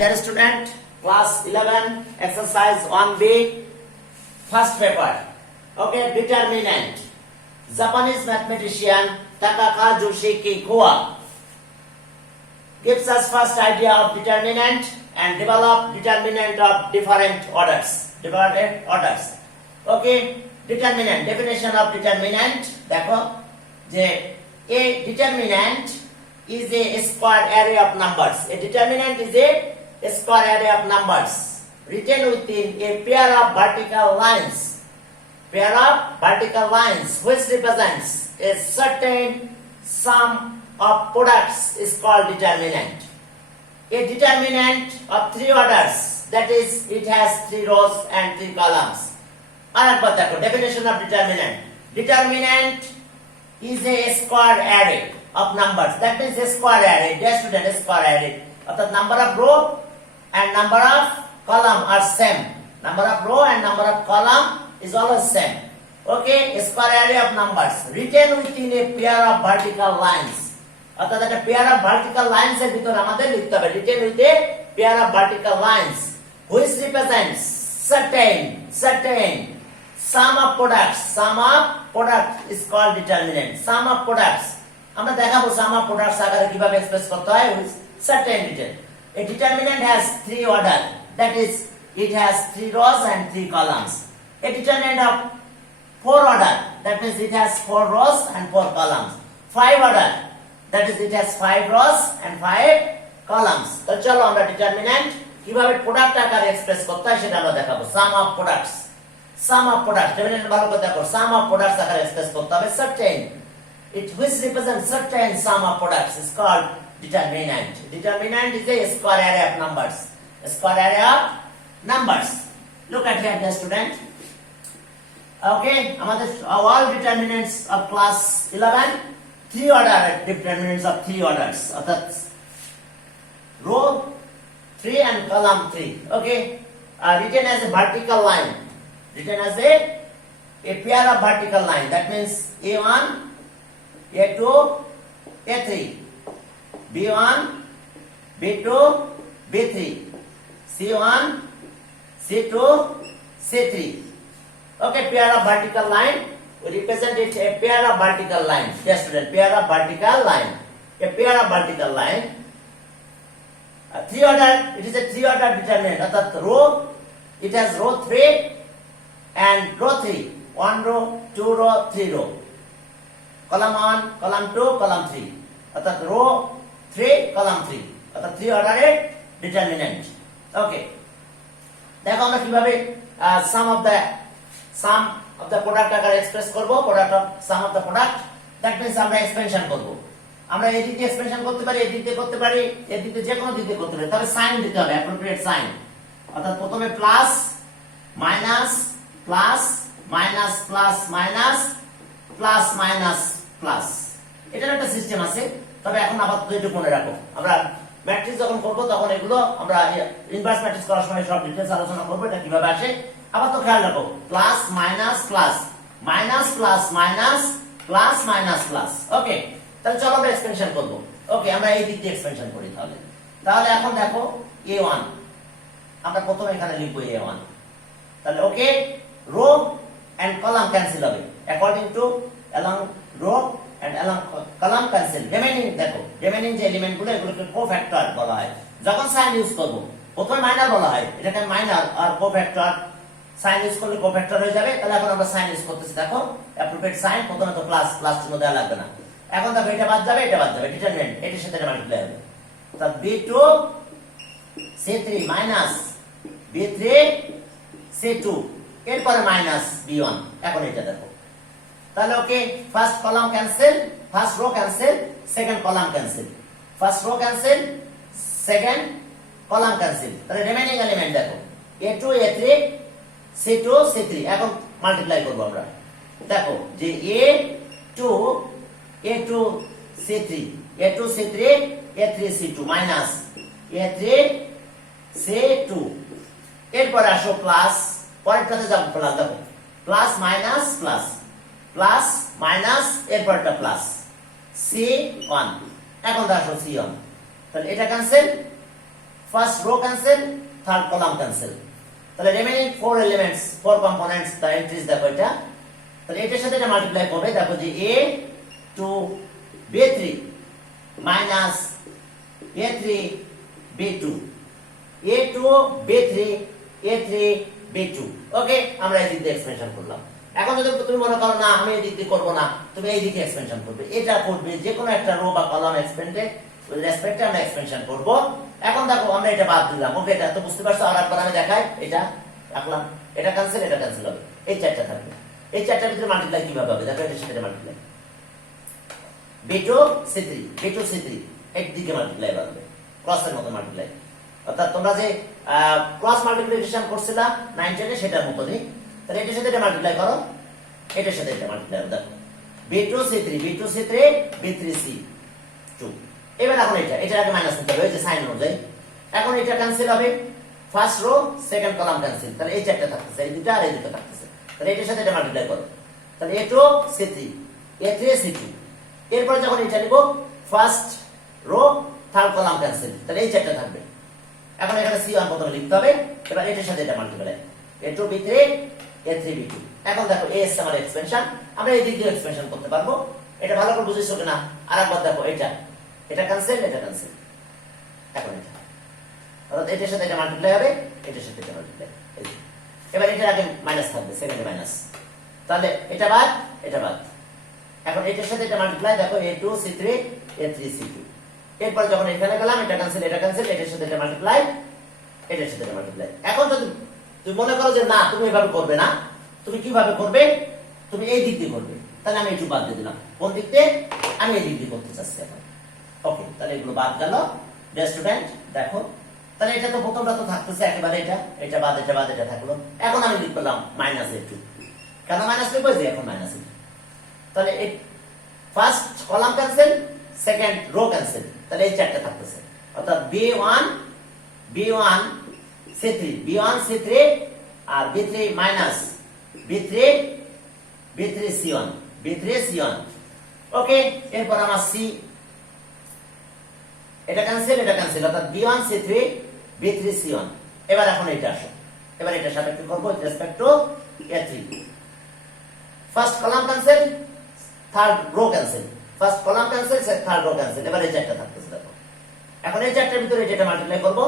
Dear student, class 11, exercise 1B, first paper. Okay, determinant. Japanese mathematician Takakazushi Kikuwa gives us first idea of determinant and develop determinant of different orders. Okay, determinant. Definition of determinant. देखो, a determinant is a square array of numbers. A determinant is a square array of numbers written within a pair of vertical lines. Pair of vertical lines which represents a certain sum of products is called determinant. A determinant of three orders, that is, it has 3 rows and 3 columns. Arakbar dekho, definition of determinant. Determinant is a square array of numbers. That means a square array. Dear student, a square array. The number of row and number of column are same. Number of row and number of column is always same. Okay, a square array of numbers written within a pair of vertical lines. অর্থাৎ একটা pair of vertical lines এর ভিতর আমাদের লিখতে হবে written with a pair of vertical lines which represents certain sum of products. Sum of product is called determinant. Sum of products আমরা দেখাবো sum of products আকারে কিভাবে এক্সপ্রেস করতে হয় with certain detail. A determinant has 3 order, that is, it has 3 rows and 3 columns. A determinant of 4 order, that means it has 4 rows and 4 columns. 5 order, that is, it has 5 rows and 5 columns. তো চলো আমরা determinant কিভাবে product আকারে express করতে হয় সেটা আমরা দেখাবো. Sum of products. Sum of products, determinant ভালো করে দেখো. Sum of products আকারে এক্সপ্রেস করতে হবে certain. It which represents certain sum of products is called determinant. Determinant is a square array of numbers. A square array of numbers. Look at here, dear student. Okay, আমাদের all determinants of class 11, 3 order determinants of 3 orders. অর্থাৎ row 3 and column 3. Okay, written as a vertical line. Written as a pair of vertical line. That means A1, A2, A3. B1, B2, B3, C1, C2, C3. Okay, pair of vertical line. We represent it a pair of vertical line. Yes, student, pair of vertical line. A pair of vertical line. 3 order, it is a 3 order determinant. That row, it has row 3 and row 3. 1 row, 2 row, 3 row. Column 1, column 2, column 3. That row 3, column 3. অর্থাৎ 3 অর্ডারের determinant. ওকে, দেখো আমরা কিভাবে সাম of the product আকারে express করব. Product of some of the product, that means আমরা expansion করব. আমরা এই দিকে এক্সপেনশন করতে পারি, এই দিকে করতে পারি, এই দিকে যে কোনো দিকে করতে পারি, তবে সাইন দিতে হবে, অ্যাপ্রোপ্রিয়েট সাইন. অর্থাৎ প্রথমে plus minus plus minus plus minus plus minus plus, এটার একটা সিস্টেম আছে. তবে এখন আপাতত একটু মনে রাখো, আমরা ম্যাট্রিক্স যখন করবো তখন এগুলো আমরা ইনভার্স ম্যাট্রিক্স করার সময় সব ডিটেইলস আলোচনা করবো এটা কিভাবে আসে. আপাতত খেয়াল রাখো, plus minus plus minus plus minus plus minus plus. Okay, তাহলে চলো আমরা এক্সপেনশন করবো. ওকে, আমরা এই দিক দিয়ে এক্সপেনশন করি. তাহলে এখন দেখো A1, আমরা প্রথমে এখানে লিখবো A1. তাহলে okay, row and column cancel হবে অ্যাকর্ডিং টু along রো and along column cancel. remaining যে এলিমেন্ট গুলো এগুলোকে কোফ্যাক্টর বলা হয়. যখন সাইন ইউজ করব প্রথমে মাইনার বলা হয়, এটাকে মাইনার আর কোফ্যাক্টর. সাইন ইউজ করলে কোফ্যাক্টর হয়ে যাবে. তাহলে এখন আমরা সাইন ইউজ করতেছি. দেখো অ্যাপ্রোপ্রিয়েট সাইন, প্রথমে তো প্লাস চিহ্ন দেওয়া লাগবে না. এখন দেখো এটা বাদ যাবে, এটা বাদ যাবে, ডিটারমিনেন্ট এটার সাথে মাল্টিপ্লাই হবে. তাহলে B2 C3 minus B3 C2, এরপরে মাইনাস B1. এখন এটা দেখো, তাহলে okay, first column cancel, first row cancel, second column cancel, first row cancel, second column cancel. তাহলে রিমেইনিং এলিমেন্ট দেখো A2 A3 C2 C3. এখন মাল্টিপ্লাই করব আমরা. দেখো যে A2 C3 A2 C3 A3 C2 minus A3 C2. এরপর আসো plus, পরেরটাতে যাব প্লাস. দেখো plus minus plus plus minus, এরপরটা প্লাস C1. এখন দেখো C1. তাহলে এটা cancel, first row cancel, third column cancel. তাহলে remaining 4 elements, 4 components the entries দেখো এটা। তাহলে এটার সাথে এটা মাল্টিপ্লাই করবে, দেখো যে a to b3 minus a3 b2, a2 b3 a3 b2। ওকে, আমরা এই দিক দিয়ে এক্সপেনশন করলাম। এখন যদি তুমি মনে করো না আমি এই দিক দিয়ে করব না, তুমি এই দিকে এক্সপেনশন করবে, এটা করবে যে কোনো একটা রো বা কলাম এক্সপেন্ডে রেসপেক্টে আমরা এক্সপেনশন করব। এখন দেখো আমরা এটা বাদ দিলাম। ওকে, এটা তো বুঝতে পারছো। আর একবার আমি দেখাই, এটা রাখলাম, এটা ক্যান্সেল, এটা ক্যান্সেল হবে, এই চারটা থাকবে। এই চারটার ভিতরে মাল্টিপ্লাই কিভাবে হবে দেখো, এটার সাথে multiply b2 c3 b2 c3 একদিকে মাল্টিপ্লাই হবে, ক্রসের মতো মাল্টিপ্লাই। অর্থাৎ তোমরা যে ক্রস মাল্টিপ্লিকেশন করছিলা 9 10 সেটার মতই। তাহলে এটার সাথে এটা মাল্টিপ্লাই করো, এটার সাথে এটা মাল্টিপ্লাই হবে, দেখো b2 c3 b2 c3 b3 c2। এবার এখন এটা আগে মাইনাস নিতে হবে, ওই যে সাইন অনুযায়ী। এখন এটা ক্যান্সেল হবে, first row second column cancel. তাহলে এই চারটা থাকতেছে, এই দুটো আর এই দুটো থাকতেছে। তাহলে এটার সাথে এটা মাল্টিপ্লাই করো, তাহলে a2 c3 a3 c2। এরপর যখন এটা নিব, first row third column cancel, তাহলে এই চারটা থাকবে। এখন এখানে c1 প্রথমে লিখতে হবে। এবার এটার সাথে এটা multiply, a2 b3 a3 b2। এখন দেখো a এর আমার এক্সপেনশন, আমরা এই দিক দিয়ে এক্সপেনশন করতে পারবো। এটা ভালো করে বুঝেছো কিনা আরেকবার দেখো, এটা ক্যান্সেল, এটা ক্যান্সেল। এখন এটা অর্থাৎ এটার সাথে এটা মাল্টিপ্লাই হবে, এটার সাথে এটা মাল্টিপ্লাই। এবার এটার আগে মাইনাস থাকবে, সেকেন্ডে মাইনাস, তাহলে এটা বাদ, এটা বাদ। এখন এটার সাথে এটা মাল্টিপ্লাই, দেখো a2 c3 a3 c2। এরপর যখন এখানে গেলাম, এটা ক্যান্সেল, এটা ক্যান্সেল, এটার সাথে এটা মাল্টিপ্লাই, এটার সাথে এটা মাল্টিপ্লাই। এখন যদি তুমি মনে করো যে না তুমি এভাবে করবে না, তুমি কিভাবে করবে, তুমি এই দিক দিয়ে করবে, তাহলে আমি একটু বাদ দিয়ে দিলাম। কোন দিক দিয়ে? আমি এই দিক দিয়ে করতে চাচ্ছি এখন। ওকে, তাহলে এগুলো বাদ গেল। ডিয়ার স্টুডেন্ট দেখো, তাহলে এটা তো প্রথমটা তো থাকতেছে একেবারে, এটা বাদ, এটা বাদ, এটা থাকলো। এখন আমি লিখ পেলাম -a2। কেন মাইনাস লিখবো, যে এখন মাইনাস। তাহলে এই first column cancel, second rho cancel, তাহলে এই চারটা থাকতেছে। অর্থাৎ b1 c3 আর b3 মাইনাস b3 c1। ওকে, এরপর আমার c, এটা ক্যান্সেল, এটা ক্যান্সেল, অর্থাৎ b1 c3 b3 c1। এবার এখন এটা আসো, এবার এটা সাথে কি করব, with respect to a3। First column cancel, third rho cancel, first column cancel, third rho cancel. এবার এই চারটা থাকতেছে দেখো। এখন এই চারটার ভিতরে যেটা মাল্টিপ্লাই করব,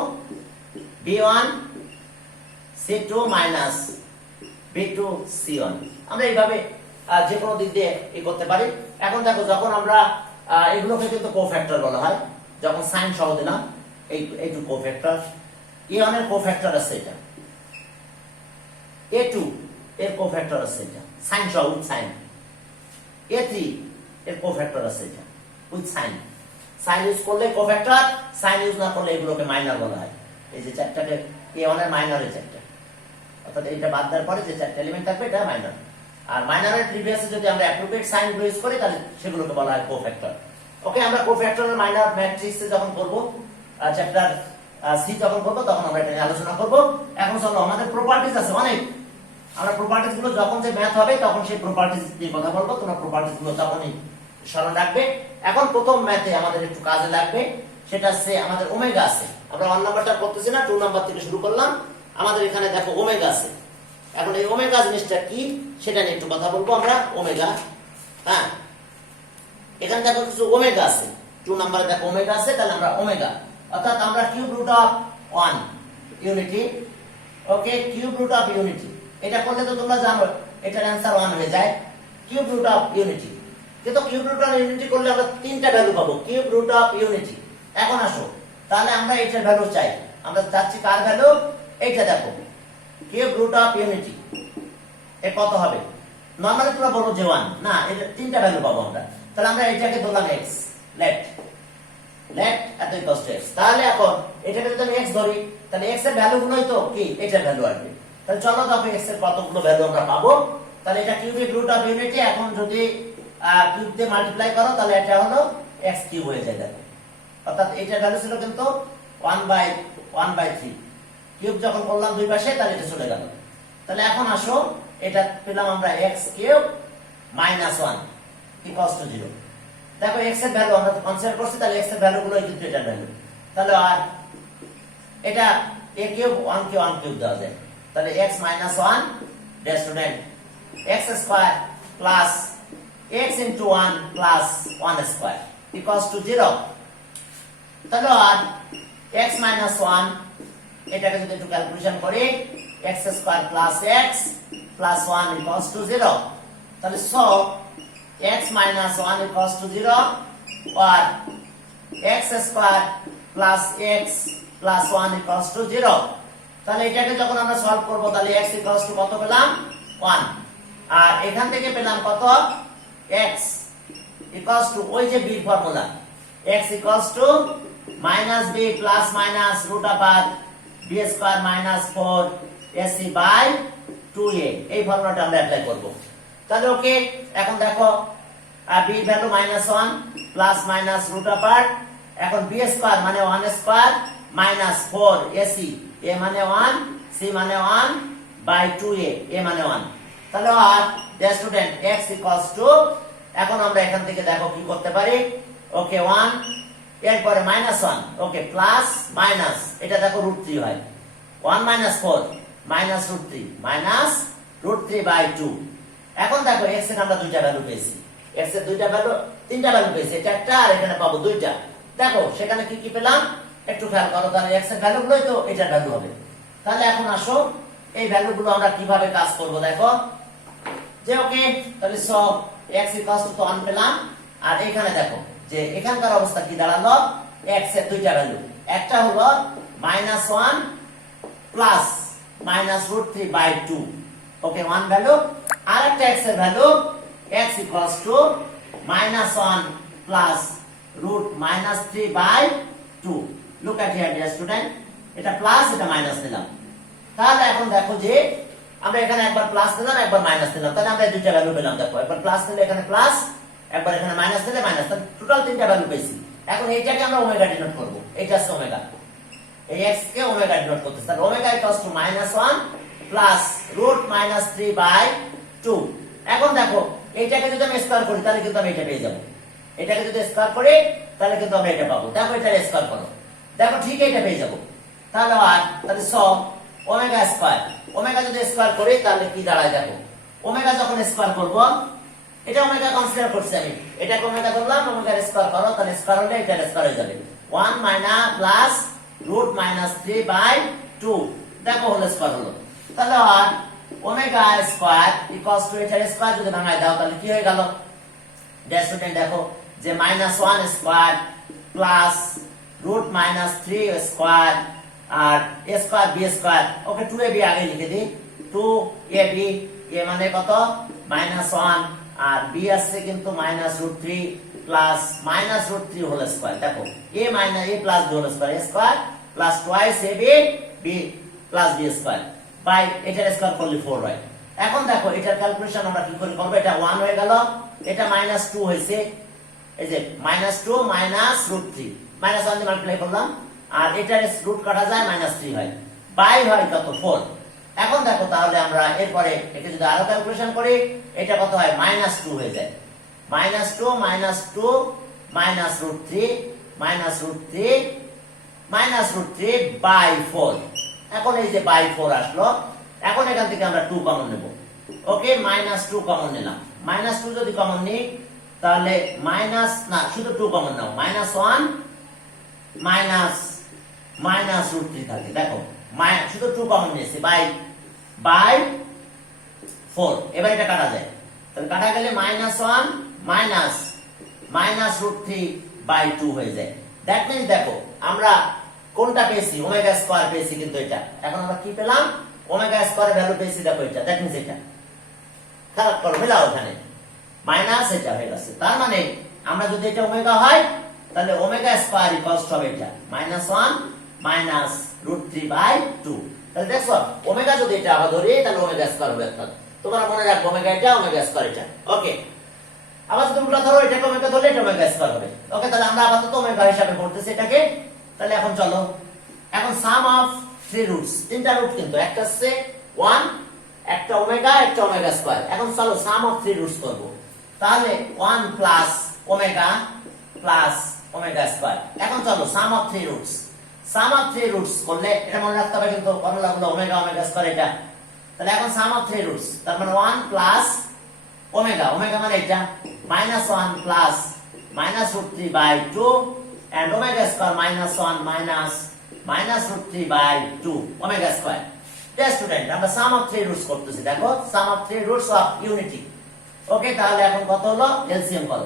b1 c2 minus b2 c1। আমরা এইভাবে যে কোনো দিক দিয়ে করতে পারি। এখন দেখো, যখন আমরা এগুলোকে কিন্তু কোফ্যাক্টর বলা হয়, যখন সাইন সহ দিলাম, এইটু কোফ্যাক্টর, a1 এর কোফ্যাক্টর আছে এটা, a2 এর কোফ্যাক্টর আছে এটা, সাইন সহ, উইথ সাইন। a3 এর কোফ্যাক্টর আছে এটা, উইথ সাইন। সাইন ইউজ করলে কোফ্যাক্টর, সাইন ইউজ না করলে এগুলোকে মাইনর বলা হয়। এই যে চারটাকে a1 এর মাইনরের চারটা, অর্থাৎ এটা বাদ দেওয়ার পরে যে চারটা এলিমেন্ট থাকবে এটা মাইনর। আর মাইনরের প্রিভিয়াসে যদি আমরা অ্যাপ্রোপ্রিয়েট সাইন ইউজ করি, তাহলে সেগুলোকে বলা হয় কোফ্যাক্টর। ওকে, আমরা কোফ্যাক্টরের মাইনর ম্যাট্রিক্সে যখন করব, চ্যাপ্টার সি যখন করব, তখন আমরা এটা নিয়ে আলোচনা করব। এখন চলো, আমাদের প্রপার্টিজ আছে অনেক, আমরা প্রপার্টিজ গুলো যখন যে ম্যাথ হবে তখন সেই প্রপার্টিজ নিয়ে কথা বলবো। তোমরা প্রপার্টিজ গুলো তখনই স্মরণ রাখবে। এখন প্রথম ম্যাথে আমাদের একটু কাজে লাগবে, সেটা হচ্ছে আমাদের ওমেগা আছে। আমরা 1 নাম্বারটা করতেছি না, 2 নাম্বার থেকে শুরু করলাম। আমাদের এখানে দেখো ওমেগা আছে। এখন এই ওমেগা জিনিসটা কি সেটা নিয়ে একটু কথা বলবো আমরা। ওমেগা, হ্যাঁ, এখানে দেখো কিছু ওমেগা আছে, 2 নাম্বারে দেখো ওমেগা আছে। তাহলে আমরা ওমেগা, অর্থাৎ আমরা cube root of 1 unity. Okay, cube root of unity, এটা করলে তো তোমরা জানো এটার অ্যান্সার 1 হয়ে যায়। কিউব রুট অফ ইউনিটি, কিন্তু কিউব রুট অফ ইউনিটি করলে আমরা 3টা ভ্যালু পাবো, কিউব রুট অফ ইউনিটি। এখন আসো, তাহলে আমরা এটার ভ্যালু চাই, আমরা চাচ্ছি কার ভ্যালু, এইটা দেখো, কিউব রুট অফ ইউনিটি এ কত হবে। নরমালি তোমরা বলো যে 1, না, এটা 3টা ভ্যালু পাবো আমরা। তাহলে আমরা এটাকে ধরলাম x, লেট এত ইকুয়াল টু x। তাহলে এখন এটাকে যদি আমি x ধরি, তাহলে x এর ভ্যালু গুলোই তো কি এটার ভ্যালু আসবে। তাহলে চলো দেখো x এর কতগুলো ভ্যালু আমরা পাবো। তাহলে এটা কিউবিক রুট অফ ইউনিটি, এখন যদি কিউব দিয়ে মাল্টিপ্লাই করো, তাহলে এটা হলো x কিউব হয়ে যায়। দেখো, অর্থাৎ এটার ভ্যালু ছিল কিন্তু 1/3। কিউব যখন করলাম দুই পাশে, তাহলে এটা চলে গেল। তাহলে এখন আসো, এটা পেলাম আমরা x cube minus 1 equals to 0। দেখো x এর ভ্যালু আমরা কনসিডার করছি, তাহলে x এর ভ্যালু গুলো কিন্তু এটার ভ্যালু। তাহলে আর এটা a কিউব 1 কে 1 কিউব দেওয়া যায়, তাহলে x minus 1 dear student x square plus x into 1 plus 1 square equals to 0. তাহলে আর x minus 1 এটাকে যদি একটু ক্যালকুলেশন করি x square plus x plus 1 equals to 0. তাহলে so x minus 1 equals to 0 or x square plus x plus 1 equals to 0. তাহলে এটাকে যখন আমরা সলভ করব তাহলে x equals to কত পেলাম 1 আর এখান থেকে পেলাম কত x equals to ওই যে b formula x equals to minus b plus minus root over b square minus 4ac by 2a এই ফর্মুলাটা আমরা অ্যাপ্লাই করব। তাহলে ওকে এখন দেখো b value -1 plus minus root over এখন b স্কয়ার মানে 1 স্কয়ার মাইনাস 4ac a মানে 1 c মানে 1 বাই 2a a মানে 1। তাহলে আর dear student x equals to এখন আমরা এখান থেকে দেখো কি করতে পারি ওকে 1 এরপরে -1 ওকে প্লাস মাইনাস এটা দেখো √3 হয় 1 4 মাইনাস √3 মাইনাস √3 বাই 2। এখন দেখো x এর আমরা দুইটা ভ্যালু পেয়েছি, x এর দুইটা ভ্যালু তিনটা ভ্যালু পেয়েছি, এটা একটা আর এখানে পাবো দুইটা। দেখো সেখানে কি কি পেলাম একটু খেয়াল করো, তাহলে x এর ভ্যালুগুলোই তো এটার ভ্যালু হবে। তাহলে এখন আসো এই ভ্যালুগুলো আমরা কিভাবে কাজ করব দেখো যে ওকে তাহলে সব x ইকুয়ালস টু 1 পেলাম আর এখানে দেখো যে এখানকার অবস্থা কি দাঁড়ালো x এর দুইটা ভ্যালু, একটা হলো -1 প্লাস -√3 বাই 2 ওকে 1 ভ্যালু আর একটা x এর value x equals to -1 plus root -3 by 2. Look at here dear student, এটা প্লাস এটা মাইনাস নিলাম। তাহলে এখন দেখো যে আমরা এখানে একবার প্লাস নিলাম একবার মাইনাস নিলাম, তাহলে আমরা দুইটা ভ্যালু পেলাম। দেখো একবার প্লাস নিলে এখানে প্লাস, একবার এখানে মাইনাস নিলে মাইনাস, তাহলে টোটাল তিনটা ভ্যালু পেয়েছি। এখন এইটাকে আমরা ওমেগা ডিনোট করব, এটা হচ্ছে ওমেগা, এই x কে ওমেগা ডিনোট করতেছি। তাহলে omega equals to -1 plus root -3 by 2। এখন দেখো এইটাকে যদি আমি স্কয়ার করি তাহলে কিন্তু আমি এটা পেয়ে যাব, এটাকে যদি স্কয়ার করি তাহলে কিন্তু আমরা এটা পাবো। দেখো এটা স্কয়ার করো, দেখো ঠিক এটা পেয়ে যাব। তাহলে আর তাহলে সব ওমেগা স্কয়ার, ওমেগা যদি স্কয়ার করি তাহলে কি দাঁড়ায় দেখো ওমেগা যখন স্কয়ার করব এটা ওমেগা কনসিডার করছি আমি, এটাকে ওমেগা ধরলাম, ওমেগা স্কয়ার করো তাহলে স্কয়ার হলে এটা স্কয়ার হয়ে যাবে 1 মাইনাস প্লাস রুট -3 বাই 2। দেখো হলো স্কয়ার হলো। তাহলে আর ওমেগা স্কয়ার ইকুয়ালস টু এটার স্কয়ার যদি ভাঙায় দাও তাহলে কি হয়ে গেল ডিয়ার স্টুডেন্ট দেখো যে -1 স্কয়ার প্লাস রুট -3 স্কয়ার আর a square b square okay 2ab আগে লিখে দিই 2ab a মানে কত -1 আর b আছে কিন্তু -√3 প্লাস -√3 হোল স্কয়ার। দেখো a minus a plus b whole square a square plus twice ab b plus b square by এটার স্কয়ার করলে 4 হয়। এখন দেখো এটার ক্যালকুলেশন আমরা কি করে করব, এটা 1 হয়ে গেল, এটা -2 হইছে, এই যে -2 -√3 -1 দিয়ে মাল্টিপ্লাই করলাম আর এটার রুট কাটা যায় -3 হয় বাই হয় কত 4। এখন দেখো তাহলে আমরা এরপরে এটা যদি আরো ক্যালকুলেশন করি এটা কত হয় -2 হয়ে যায়, -2 -2 বাই 4। এখন এই যে বাই 4 আসলো, এখন এখান থেকে আমরা 2 কমন নেব ওকে -2 কমন নিলাম, -2 যদি কমন নিই তাহলে মাইনাস না শুধু 2 কমন নাও -1 -√3 থাকে। দেখো শুধু 2 কমন নিয়েছি বাই 4। এবার এটা কাটা যায়, তাহলে কাটা গেলে -1 -√3 বাই 2 হয়ে যায়। দ্যাট মিন্স দেখো আমরা কোনটা পেয়েছি ওমেগা স্কয়ার পেয়েছি, কিন্তু এটা এখন আমরা কি পেলাম ওমেগা স্কয়ারের ভ্যালু পেয়েছি। দেখো এটা দ্যাট মিন্স এটা খারাপ করো মিলাও, এখানে মাইনাস এটা হয়ে গেছে, তার মানে আমরা যদি এটা ওমেগা হয় তাহলে ওমেগা স্কয়ার ইকুয়ালস টু এটা -1 -√3 বাই 2। তাহলে দেখো ওমেগা যদি এটা আবার ধরি তাহলে ওমেগা স্কয়ার হবে অর্থাৎ তোমরা মনে রাখবে ওমেগা এটা ওমেগা স্কয়ার এটা ওকে। আবার যদি তোমরা ধরো এটাকে ওমেগা ধরলে এটা ওমেগা স্কয়ার হবে ওকে। তাহলে আমরা আপাতত ওমেগা হিসাবে করতেছি এটাকে। তাহলে এখন চলো এখন সাম অফ 3 রুটস, তিনটা রুট কিন্তু একটা হচ্ছে 1 একটা ওমেগা একটা ওমেগা স্কয়ার। এখন চলো সাম অফ 3 রুটস করব, তাহলে 1 প্লাস ওমেগা স্কয়ার। এখন চলো sum of 3 roots, sum of three roots করলে এটা মনে রাখতে হবে কিন্তু ফর্মুলাগুলো ওমেগা ওমেগা স্কয়ার এটা। তাহলে এখন সাম অফ থ্রি রুটস তার মানে 1 প্লাস ওমেগা, ওমেগা মানে এটা minus 1 plus minus root 3 by 2 and omega square minus 1 minus root 3 by 2 omega square. Dear student, আমরা sum of three roots করতেছি, দেখো sum of three roots of unity. ওকে, তাহলে এখন কত হলো? LCM কত?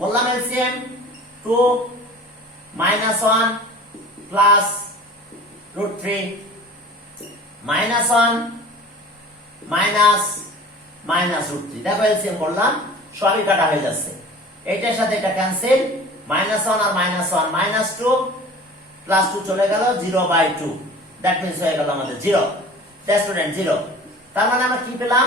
বললাম LCM 2 minus 1 plus root 3 minus 1 minus root 3. দেখো LCM করলাম, সবই কাটা হয়ে যাচ্ছে। এইটার সাথে এটা ক্যান্সেল, minus 1 আর minus 1 minus 2 plus 2 চলে গেল 0 by 2, that means হয়ে গেল আমাদের 0। Dear student 0, তার মানে আমরা কি পেলাম?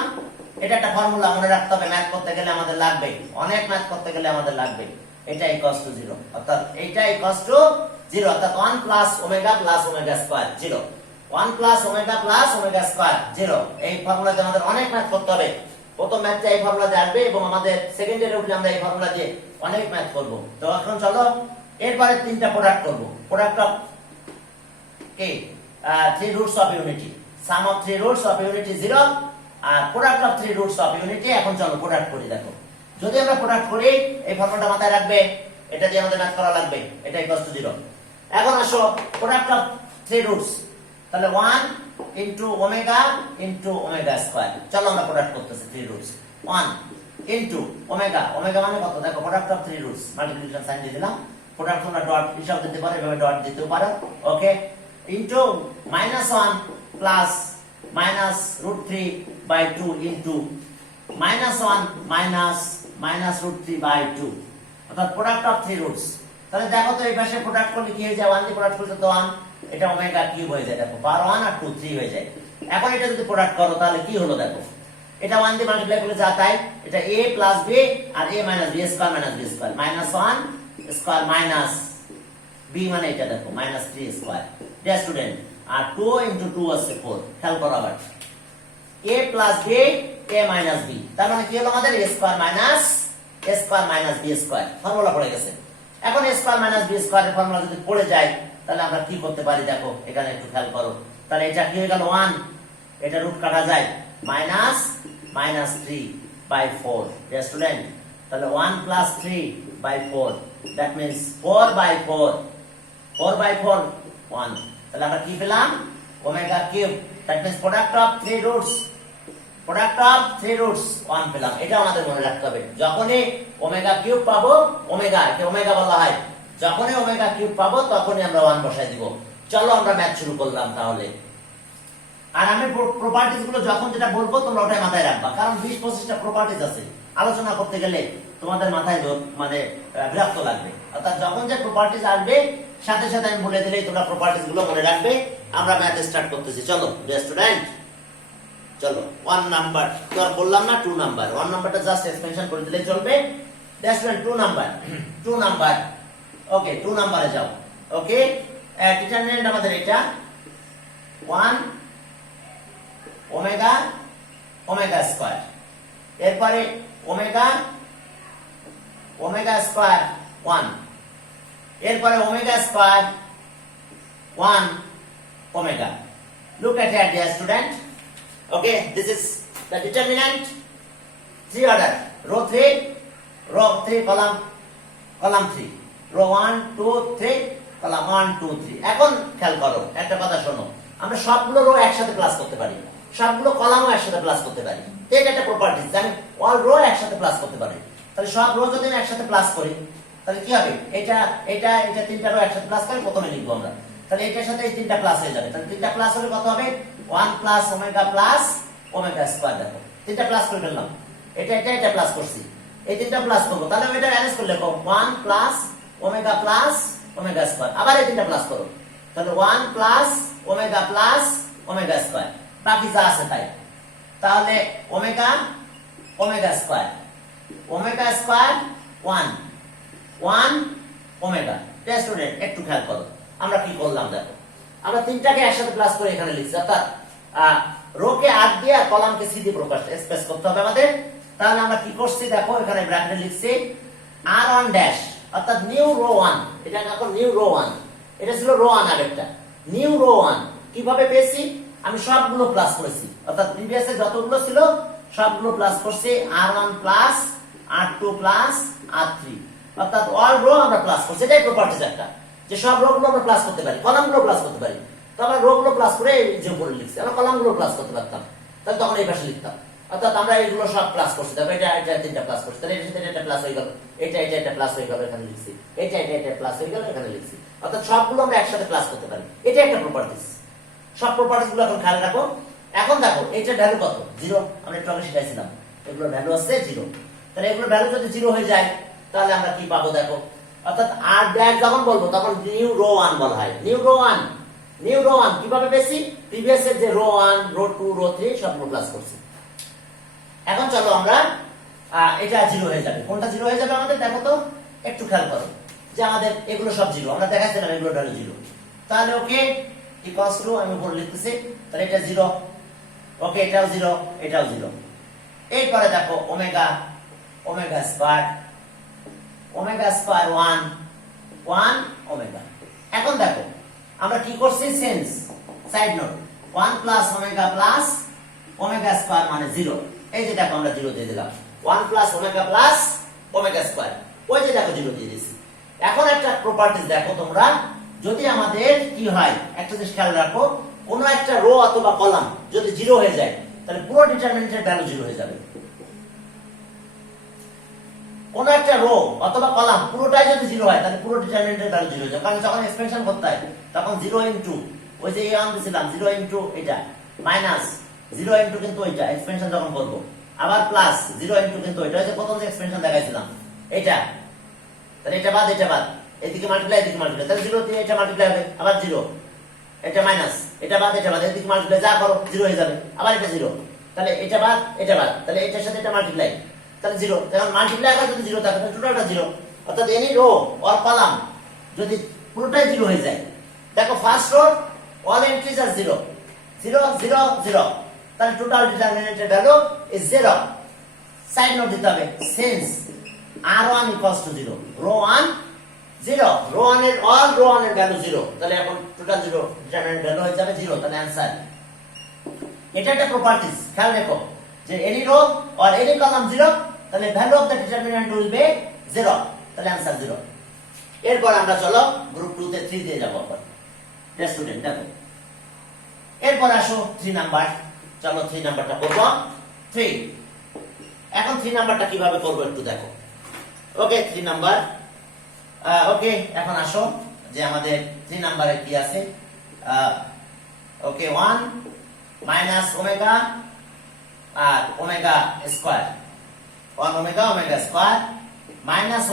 এটা একটা ফর্মুলা মনে রাখতে হবে, ম্যাথ করতে গেলে আমাদের লাগবে, অনেক ম্যাথ করতে গেলে আমাদের লাগবে। এটা ইকুয়ালস টু 0, অর্থাৎ এটা ইকুয়ালস টু 0, অর্থাৎ 1 plus omega square 0, 1 plus omega square 0। এই ফর্মুলাতে আমাদের অনেক ম্যাথ করতে হবে। প্রথম ম্যাথটা এই ফর্মুলা দিয়ে আসবে এবং আমাদের সেকেন্ড ইয়ারে উঠলে আমরা এই ফর্মুলা দিয়ে অনেক ম্যাথ করব। তো এখন চলো এরপরে তিনটা প্রোডাক্ট করব। প্রোডাক্ট অফ কে three roots of unity, sum of three roots of unity 0 আর product of three roots of unity. এখন চলো প্রোডাক্ট করি। দেখো যদি আমরা প্রোডাক্ট করি এই ফর্মুলাটা মাথায় রাখবে, এটা দিয়ে আমাদের ম্যাথ করা লাগবে, এটা ইকুয়ালস টু 0। এখন আসো প্রোডাক্ট অফ থ্রি রুটস, তাহলে 1 ইনটু ওমেগা স্কয়ার। চলো আমরা প্রোডাক্ট করতেছি three roots, 1 into omega, omega মানে কত? দেখো product of three roots, multiplication sign দিয়ে দিলাম। প্রোডাক্ট তোমরা ডট হিসাব দিতে পারো, এভাবে ডট দিতেও পারো। Okay, into -1 plus minus root 3 by 2 into -1 minus root 3 by 2, অর্থাৎ প্রোডাক্ট অফ থ্রি রুটস। তাহলে দেখো তো এই পাশে প্রোডাক্ট করলে কি হয়ে যায়? 1 দিয়ে প্রোডাক্ট করলে তো 1, এটা ওমেগা কিউব হয়ে যায়। দেখো পাওয়ার 1 আর 2 3 হয়ে যায়। এখন এটা যদি প্রোডাক্ট করো তাহলে কি হলো? দেখো এটা 1 দিয়ে মাল্টিপ্লাই করলে যা তাই, এটা a প্লাস b আর a minus b square minus b square, -1 square minus b মানে এটা দেখো -3 স্কয়ার। ডিয়ার স্টুডেন্ট, আর 2 ইনটু 2 আছে 4। খেয়াল করো আবার, a plus b a minus b, তার মানে কি হলো আমাদের? a square minus b square. Formula পড়ে গেছে। এখন a স্কয়ার মাইনাস b স্কয়ারের ফর্মুলা যদি পড়ে যায় তাহলে আমরা কি করতে পারি? দেখো এখানে একটু খেয়াল করো। তাহলে এটা কি হয়ে গেল? 1, এটা রুট কাটা যায়, -3 by 4। ডিয়ার স্টুডেন্ট, তাহলে 1 plus 3 by 4, that means 4 by 4, 1। তাহলে আমরা কি পেলাম? Omega cube, that means product of three roots 1 পেলাম। এটা আমাদের মনে রাখতে হবে, যখনই ওমেগা কিউব পাবো, ওমেগা কে ওমেগা বলা হয়, যখনই ওমেগা কিউব পাবো তখনই আমরা 1 বসাই দিব। চলো আমরা ম্যাথ শুরু করলাম তাহলে। আর আমি প্রপার্টিজ গুলো যখন যেটা বলবো তোমরা ওটাই মাথায় রাখবা, কারণ 20-25টা প্রপার্টিজ আছে, আলোচনা করতে গেলে তোমাদের মাথায় মানে বিরক্ত লাগবে। অর্থাৎ যখন যে প্রপার্টিজ আসবে সাথে সাথে আমি বলে দিলেই তোমরা প্রপার্টিজ গুলো মনে রাখবে। আমরা ম্যাথ স্টার্ট করতেছি। চলো ডিয়ার স্টুডেন্ট, চলো 1 নাম্বার তো আর বললাম না, 2 নাম্বার। 1 নাম্বারটা জাস্ট এক্সপেনশন করে দিলেই চলবে। ডিয়ার স্টুডেন্ট 2 নাম্বার, ওকে 2 নাম্বারে যাও। ওকে, ডিটারমিনেন্ট আমাদের এটা 1 ওমেগা স্কয়ার, এরপরে ওমেগা স্কয়ার 1, এরপরে omega square 1 omega. Look at here dear student. Okay, this is the determinant, 3 order, row 3 column 3, row 1 2 3 column 1 2 3। এখন খেয়াল করো, একটা কথা শোনো, আমরা সবগুলো রো একসাথে প্লাস করতে পারি, সবগুলো কলামও একসাথে প্লাস করতে পারি। এটা একটা প্রপার্টি, আমি অল রো একসাথে প্লাস করতে পারি। তাহলে সব রো যদি আমি একসাথে প্লাস করি তাহলে কি হবে? এটা তিনটা রো একসাথে প্লাস করে প্রথমে লিখবো আমরা। তাহলে এটার সাথে এই তিনটা প্লাস হয়ে যাবে। তাহলে তিনটা প্লাস হলে কত হবে? 1 প্লাস ওমেগা স্কয়ার। দেখো তিনটা প্লাস করে ফেললাম, এটা প্লাস করছি, এই তিনটা প্লাস করবো। তাহলে এটা অ্যারেঞ্জ করে লেখো 1 প্লাস ওমেগা স্কয়ার। আবার এই তিনটা প্লাস করো, তাহলে 1 প্লাস ওমেগা স্কয়ার, বাকি যা আছে তাই। তাহলে ওমেগা স্কয়ার 1 ওমেগা। স্টুডেন্ট একটু খেয়াল করো, আমরা কি করলাম? দেখো আমরা তিনটাকে একসাথে প্লাস করে এখানে লিখছি, অর্থাৎ রো কে আর দিয়ে আর কলামকে সি দিয়ে প্রকাশ স্পেস করতে হবে আমাদের। তাহলে আমরা কি করছি? দেখো এখানে ব্র্যাকেটে লিখছি r1 ড্যাশ, অর্থাৎ নিউ রো 1, এটা এখন নিউ রো 1। এটা ছিল রো 1 আগেরটা, নিউ রো 1 কিভাবে পেয়েছি, আমি সবগুলো প্লাস করেছি, অর্থাৎ প্রিভিয়াসে যতগুলো ছিল সবগুলো প্লাস করছি, r1 plus r2 plus r3, অর্থাৎ অল রো আমরা প্লাস করছি। এটাই প্রপার্টিজ একটা, যে সব রো গুলো আমরা প্লাস করতে পারি, কলাম গুলো প্লাস করতে পারি। তো আমরা রো গুলো প্লাস করে যে উপরে লিখছি, আমরা কলাম গুলো প্লাস করতে পারতাম, তাহলে তখন এই পাশে লিখতাম। অর্থাৎ আমরা এইগুলো সব প্লাস করছি, তারপর এটা তিনটা প্লাস করছি, তাহলে এটা প্লাস হয়ে গেল, এটা প্লাস হয়ে গেল, এখানে লিখছি, এটা প্লাস হয়ে গেল, এখানে লিখছি। অর্থাৎ সবগুলো আমরা একসাথে প্লাস করতে পারি, এটা একটা প্রপার্টিজ। সব প্রপার্টিজ গুলো এখন খেয়াল রাখো। এখন দেখো এইটার ভ্যালু কত, 0, আমরা একটু আগে শিখাইছিলাম, এগুলোর ভ্যালু আছে 0। তাহলে এগুলোর ভ্যালু যদি 0 হয়ে যায় তাহলে আমরা কি পাবো দেখো, অর্থাৎ আর ড্যাশ যখন বলবো তখন নিউ রো 1 বলা হয়। নিউ রো 1 কিভাবে পেয়েছি, প্রিভিয়াস এর যে রো 1 রো 2 রো 3 সবগুলো প্লাস করছি। এখন চলো আমরা এটা 0 হয়ে যাবে, কোনটা 0 হয়ে যাবে আমাদের দেখো তো, একটু খেয়াল করো যে আমাদের এগুলো সব 0, আমরা দেখাচ্ছিলাম এগুলোর ভ্যালু 0। তাহলে ওকে ইকুয়ালস টু আমি উপরে লিখতেছি, তাহলে এটা 0, ওকে এটাও 0, এটাও 0। এরপরে দেখো ওমেগা স্কয়ার 1 ওমেগা। এখন দেখো আমরা কি করছি, sense side note 1 plus omega square মানে 0। এই যে দেখো আমরা 0 দিয়ে দিলাম, 1 প্লাস ওমেগা স্কয়ার, ওই যে দেখো 0 দিয়ে দিয়েছি। এখন একটা প্রপার্টিজ দেখো তোমরা, যদি আমাদের কি হয় একটা জিনিস খেয়াল রাখো, কোনো একটা রো অথবা কলাম যদি 0 হয়ে যায় তাহলে পুরো ডিটারমিনেন্টের ভ্যালু 0 হয়ে যাবে। কোন একটা রো অথবা কলাম পুরোটাই যদি 0 হয় তাহলে পুরো ডিটারমিনেন্টের ভ্যালু 0 হয়ে যাবে। কারণ যখন এক্সপেনশন করতে হয় তখন 0 ইনটু ওই যে আন দিছিলাম, 0 ইনটু এটা মাইনাস 0 ইনটু কিন্তু ওইটা এক্সপেনশন যখন করব, আবার প্লাস 0 ইনটু কিন্তু ওইটা যে প্রথম যে এক্সপেনশন দেখাইছিলাম এটা, তাহলে এটা বাদ এদিকে মাল্টিপ্লাই তাহলে 0 দিয়ে এটা মাল্টিপ্লাই হবে, আবার 0, এটা মাইনাস এটা বাদ এদিকে মাল্টিপ্লাই যা করো 0 হয়ে যাবে, আবার এটা 0, তাহলে এটা বাদ তাহলে এটার সাথে এটা মাল্টিপ্লাই, তাহলে 0, যখন মাল্টিপ্লাই করে যদি 0 থাকে তাহলে টোটালটা 0। অর্থাৎ এনি রো অর কলাম যদি পুরোটাই 0 হয়ে যায়, দেখো ফার্স্ট রো অল এন্ট্রিজ আর 0, তাহলে টোটাল ডিটারমিনেন্টের ভ্যালু ইজ 0। সাইড নোট দিতে হবে, সিন্স r1 0, রো 1 0, রো 1 এর অল রো 1 এর ভ্যালু 0, তাহলে এখন টোটাল 0, ডিটারমিনেন্ট ভ্যালু হয়ে যাবে 0, তাহলে आंसर। এটা একটা প্রপার্টিজ, খেয়াল রাখো যে any row or any column 0, তাহলে value of the determinant will be 0, তাহলে आंसर 0। এরপর আমরা চলো গ্রুপ 2 তে 3 দিয়ে যাব আবার, টেস্ট স্টুডেন্ট দেখো। এরপর আসো 3 নাম্বার, চলো 3 নাম্বারটা করব। 3 এখন 3 নাম্বারটা কিভাবে করব একটু দেখো। ওকে 3 নাম্বার, ওকে এখন আসো যে আমাদের 3 নাম্বারে কি আছে, ওকে 1 মাইনাস ওমেগা আর omega square, 1 omega square minus